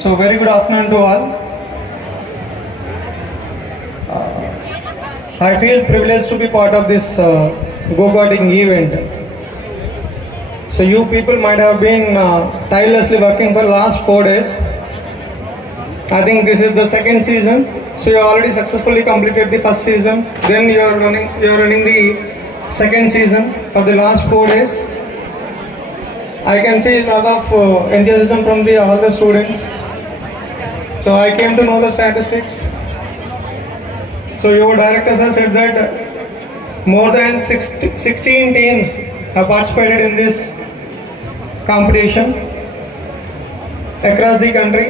So very good afternoon to all. I feel privileged to be part of this go-karting event. So you people might have been tirelessly working for the last 4 days. I think this is the second season. So you already successfully completed the first season. Then you are running the second season for the last 4 days. I can see a lot of enthusiasm from all the students. So I came to know the statistics. So your directors have said that more than 16 teams have participated in this competition across the country.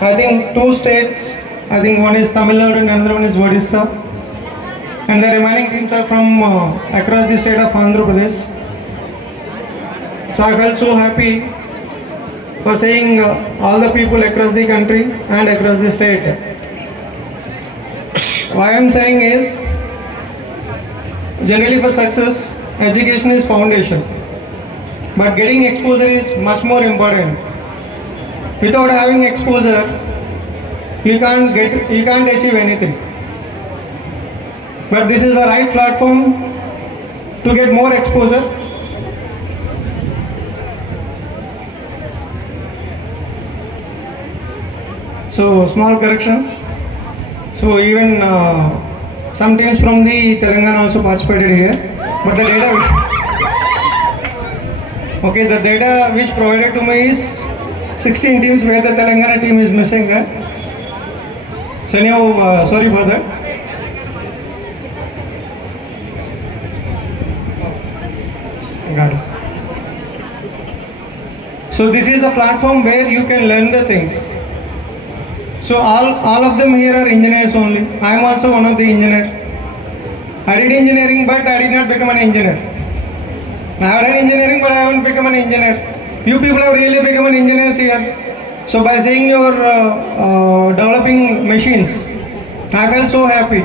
I think 2 states, I think one is Tamil Nadu and another one is Odisha. And the remaining teams are from across the state of Andhra Pradesh. So I felt so happy for seeing all the people across the country and across the state. What I am saying is, generally for success, education is foundation. But getting exposure is much more important. Without having exposure, you can't achieve anything. But this is the right platform to get more exposure. So small correction. So even some teams from the Telangana also participated here. But the data which provided to me is 16 teams where the Telangana team is missing. So anyhow, sorry for that. Got it. So this is the platform where you can learn the things. So all of them here are engineers only. I am also one of the engineers. I did engineering, but I did not become an engineer. I have done engineering, but I haven't become an engineer. You people have really become an engineers here. So by seeing your developing machines, I felt so happy.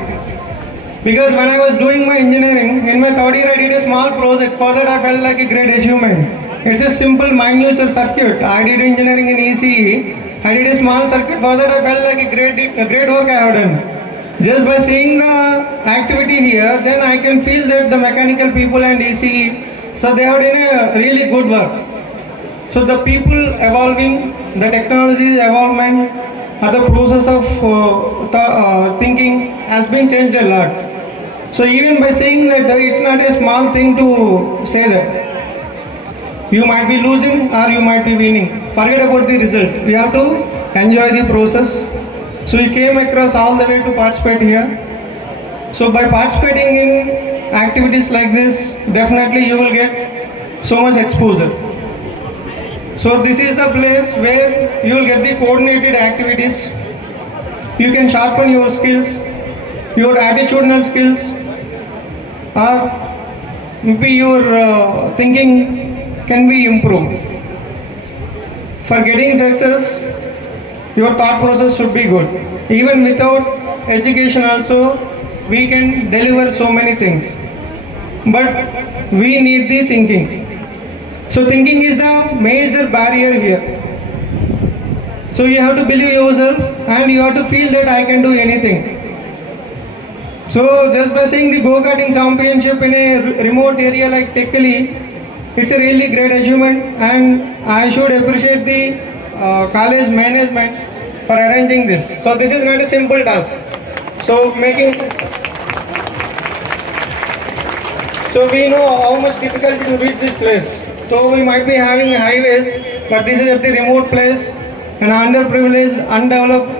Because when I was doing my engineering, in my 3rd year I did a small project. For that I felt like a great achievement. It's a simple miniature circuit. I did engineering in ECE. I did a small circuit. For that I felt like a great work I have done. Just by seeing the activity here, then I can feel that the mechanical people and ECE, so they have done a really good work. So the people evolving, the technology's evolvement, the process of thinking has been changed a lot. So even by saying that it's not a small thing to say that. You might be losing or you might be winning. Forget about the result. We have to enjoy the process. So we came across all the way to participate here. So by participating in activities like this, definitely you will get so much exposure. So this is the place where you will get the coordinated activities. You can sharpen your skills, your attitudinal skills, or maybe your thinking can be improved. For getting success, your thought process should be good. Even without education also, we can deliver so many things. But we need the thinking. So thinking is the major barrier here. So you have to believe yourself and you have to feel that I can do anything. So just by seeing the go-karting championship in a remote area like Tekali, it's a really great achievement, and I should appreciate the college management for arranging this. So this is not a simple task. So we know how much difficulty to reach this place. So we might be having highways, but this is at the remote place, an underprivileged, undeveloped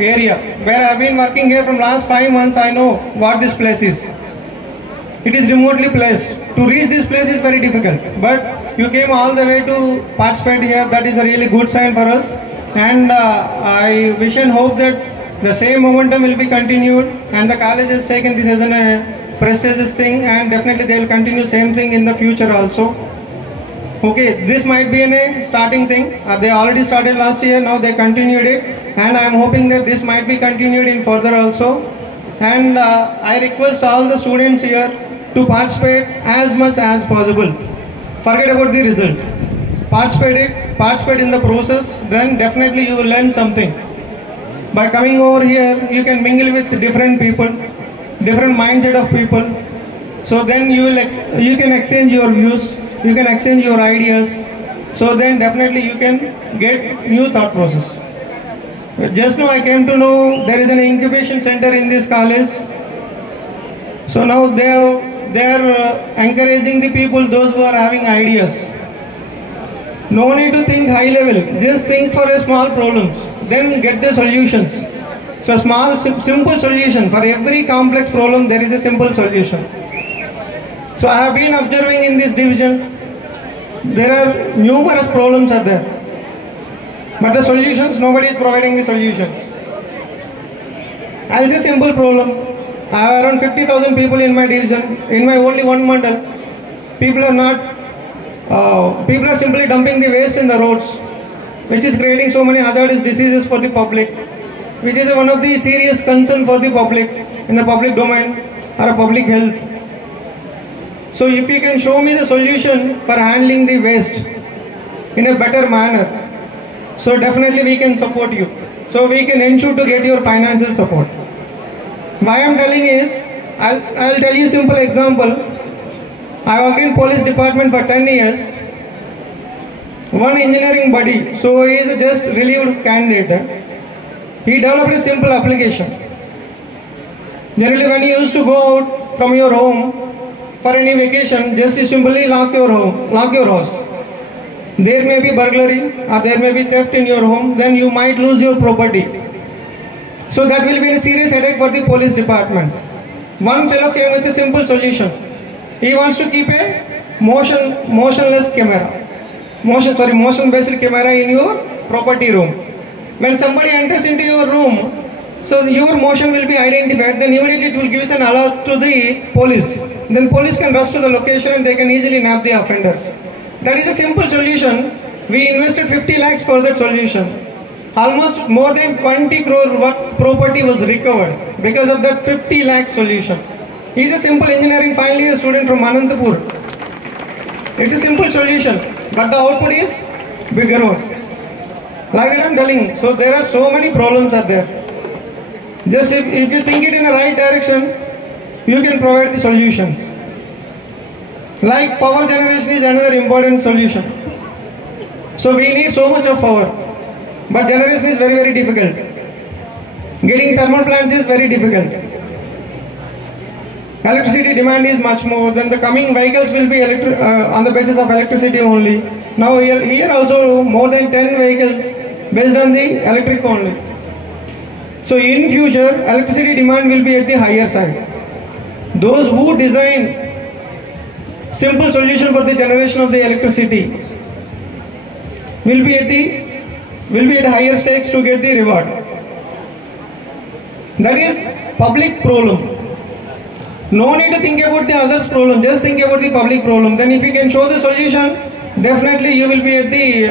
area where I've been working here from last 5 months. I know what this place is. It is remotely placed. To reach this place is very difficult, but you came all the way to participate here. That is a really good sign for us, and I wish and hope that the same momentum will be continued, and the college has taken this as a prestigious thing, and definitely they will continue same thing in the future also. Okay, this might be a starting thing. They already started last year, now they continued it, and I am hoping that this might be continued in further also. And I request all the students here to participate as much as possible. Forget about the result. participate in the process, then definitely you will learn something. By coming over here, you can mingle with different people, different mindset of people. So then you can exchange your views, you can exchange your ideas. So then definitely you can get new thought process. Just now I came to know there is an incubation center in this college. So now they are encouraging the people, those who are having ideas. No need to think high level, just think for a small problems, then get the solutions. So small, simple solution. For every complex problem, there is a simple solution. So I have been observing in this division, there are numerous problems are there. But the solutions, nobody is providing the solutions. I'll say simple problem. I have around 50,000 people in my division, in my only one mandal. People are simply dumping the waste in the roads, which is creating so many hazardous diseases for the public, which is one of the serious concern for the public, in the public domain or public health. So if you can show me the solution for handling the waste in a better manner, so definitely we can support you. So we can ensure to get your financial support. Why I am telling is, I'll tell you simple example. I worked in police department for 10 years. One engineering buddy, so he is just relieved candidate. He developed a simple application. Generally when you used to go out from your home for any vacation, just you simply lock your house. There may be burglary or there may be theft in your home, then you might lose your property. So that will be a serious headache for the police department. One fellow came with a simple solution. He wants to keep a motionless camera, motion based camera in your property room. When somebody enters into your room, so your motion will be identified, then immediately it will give an alert to the police. Then police can rush to the location and they can easily nab the offenders. That is a simple solution. We invested 50 lakhs for that solution. Almost more than 20 crore worth property was recovered because of that 50 lakh solution. He is a simple engineering final year student from Anantapur. It's a simple solution, but the output is bigger one. Like I am telling, so there are so many problems are there. Just if you think it in the right direction, you can provide the solutions. Like power generation is another important solution. So we need so much of power. But generation is very, very difficult. Getting thermal plants is very difficult. Electricity demand is much more. Then the coming vehicles will be on the basis of electricity only. Now here also more than 10 vehicles based on the electric only. So in future, electricity demand will be at the higher side. Those who design simple solution for the generation of the electricity will be at higher stakes to get the reward. That is public problem. No need to think about the others problem, just think about the public problem. Then if you can show the solution, definitely you will be at the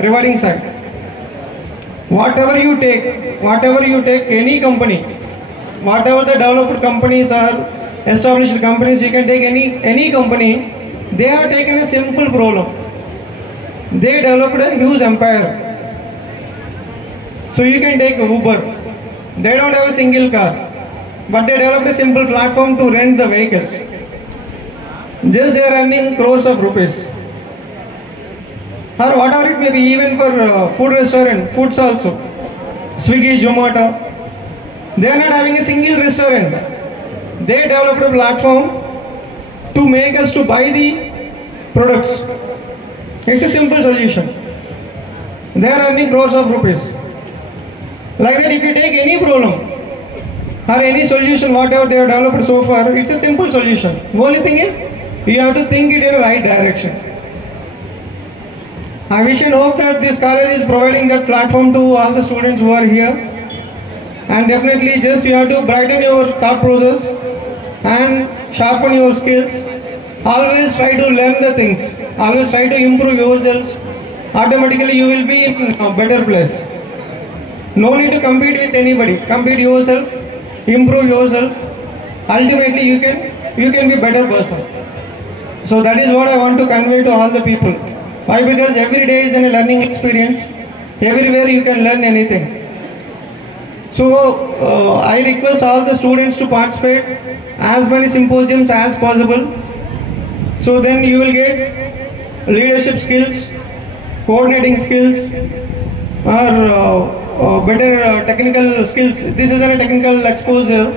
rewarding side. Whatever you take, any company, whatever the developed companies are, established companies, you can take any company, they have taken a simple problem. They developed a huge empire. So you can take Uber. They don't have a single car, but they developed a simple platform to rent the vehicles. Just they are earning crores of rupees. Or whatever it may be, even for food restaurant, foods also. Swiggy, Zomato. They are not having a single restaurant. They developed a platform to make us to buy the products. It's a simple solution. They are earning crores of rupees. Like that, if you take any problem or any solution, whatever they have developed so far, it's a simple solution. The only thing is, you have to think it in the right direction. I wish and hope that this college is providing that platform to all the students who are here. And definitely just you have to brighten your thought process and sharpen your skills. Always try to learn the things. Always try to improve yourself. Automatically you will be in a better place. No need to compete with anybody. Compete yourself. Improve yourself. Ultimately you can be better person. So that is what I want to convey to all the people. Why? Because every day is a learning experience. Everywhere you can learn anything. So I request all the students to participate as many symposiums as possible. So then you will get leadership skills, coordinating skills, or better technical skills. This is a technical exposure.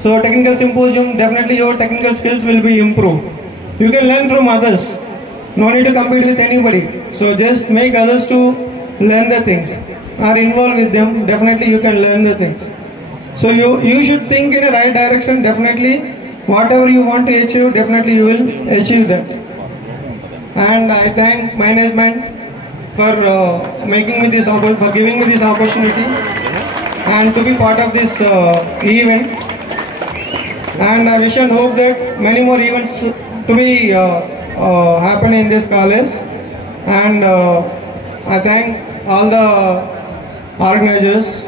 So technical symposium, definitely your technical skills will be improved. You can learn from others. No need to compete with anybody. So just make others to learn the things or involve with them. Definitely you can learn the things. So you should think in a right direction. Definitely whatever you want to achieve, definitely you will achieve that. And I thank management for giving me this opportunity and to be part of this event. And I wish and hope that many more events to be happen in this college. And I thank all the organizers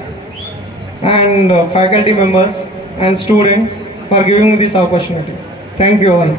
and faculty members and students for giving me this opportunity. Thank you all.